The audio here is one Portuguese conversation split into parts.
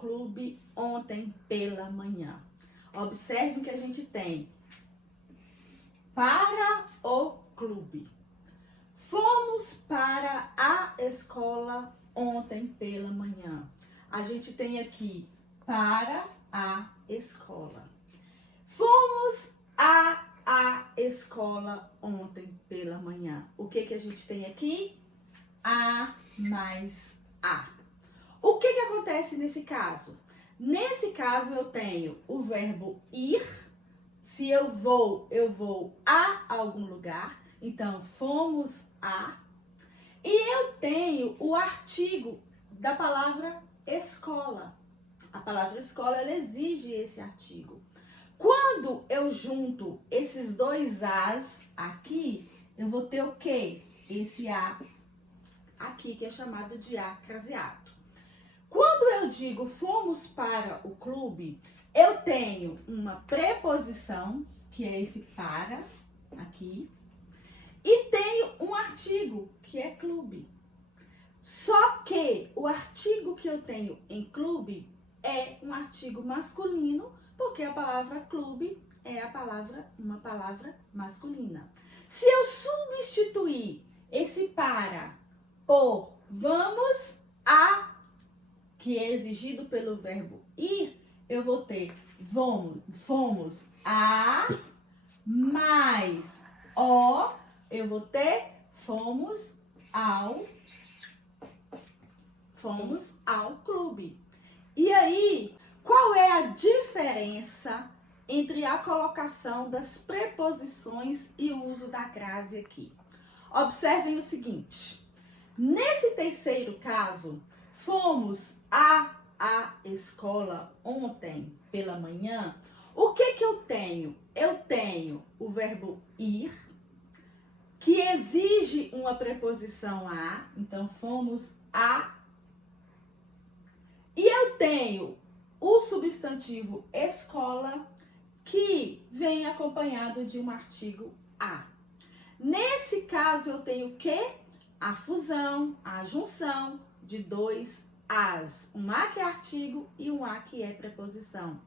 clube ontem pela manhã. Observem que a gente tem para o clube. Fomos para a escola ontem pela manhã. A gente tem aqui para a escola. Fomos a escola ontem pela manhã. O que a gente tem aqui? A mais a. O que acontece nesse caso? Nesse caso eu tenho o verbo ir. Se eu vou a algum lugar. Então, fomos a. E eu tenho o artigo da palavra escola. A palavra escola, ela exige esse artigo. Quando eu junto esses dois as aqui, eu vou ter o quê? Esse a aqui, que é chamado de a craseado. Quando eu digo fomos para o clube, eu tenho uma preposição, que é esse para, aqui, e tenho um artigo, que é clube. Só que o artigo que eu tenho em clube é um artigo masculino, porque a palavra clube é uma palavra masculina. Se eu substituir esse para por vamos a, que é exigido pelo verbo ir, eu vou ter fomos a mais o, eu vou ter fomos ao clube. E aí, qual é a diferença entre a colocação das preposições e o uso da crase aqui? Observem o seguinte. Nesse terceiro caso, fomos a escola ontem pela manhã. O que eu tenho? Eu tenho o verbo ir, que exige uma preposição a. Então, fomos a. E eu tenho o substantivo escola, que vem acompanhado de um artigo a. Nesse caso, eu tenho o quê? A fusão, a junção de dois as. Um a que é artigo e um a que é preposição.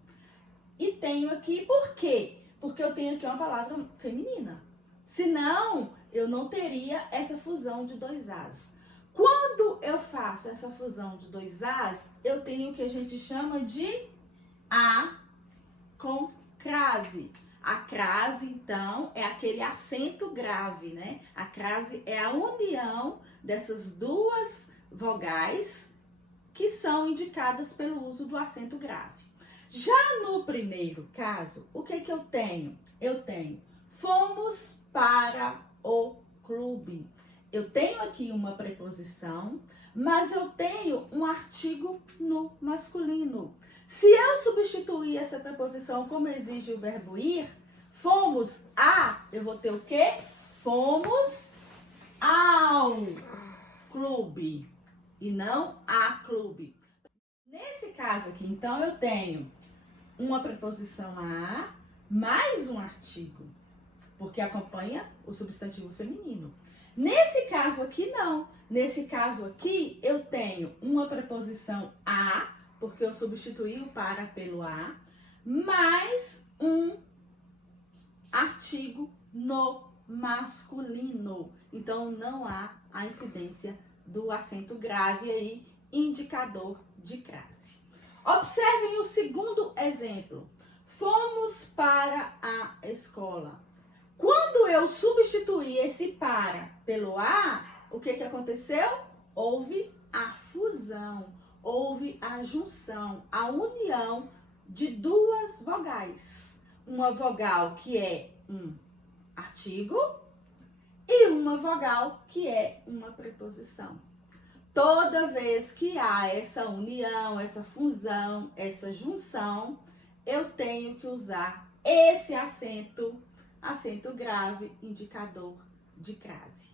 E tenho aqui, por quê? Porque eu tenho aqui uma palavra feminina. Senão, eu não teria essa fusão de dois as. Quando eu faço essa fusão de dois as, eu tenho o que a gente chama de a com crase. A crase, então, é aquele acento grave, né? A crase é a união dessas duas vogais que são indicadas pelo uso do acento grave. Já no primeiro caso, o que eu tenho? Eu tenho fomos para o clube. Eu tenho aqui uma preposição, mas eu tenho um artigo no masculino. Se eu substituir essa preposição como exige o verbo ir, fomos a, eu vou ter o quê? Fomos ao clube e não a clube. Nesse caso aqui, então, eu tenho uma preposição a mais um artigo, porque acompanha o substantivo feminino. Nesse caso aqui, não. Nesse caso aqui, eu tenho uma preposição a, porque eu substituí o para pelo a, mais um artigo no masculino. Então, não há a incidência do acento grave aí, indicador de crase. Observem o segundo exemplo. Fomos para a escola. Quando eu substituí esse para pelo a, o que aconteceu? Houve a fusão, houve a junção, a união de duas vogais. Uma vogal que é um artigo e uma vogal que é uma preposição. Toda vez que há essa união, essa fusão, essa junção, eu tenho que usar esse acento grave, indicador de crase.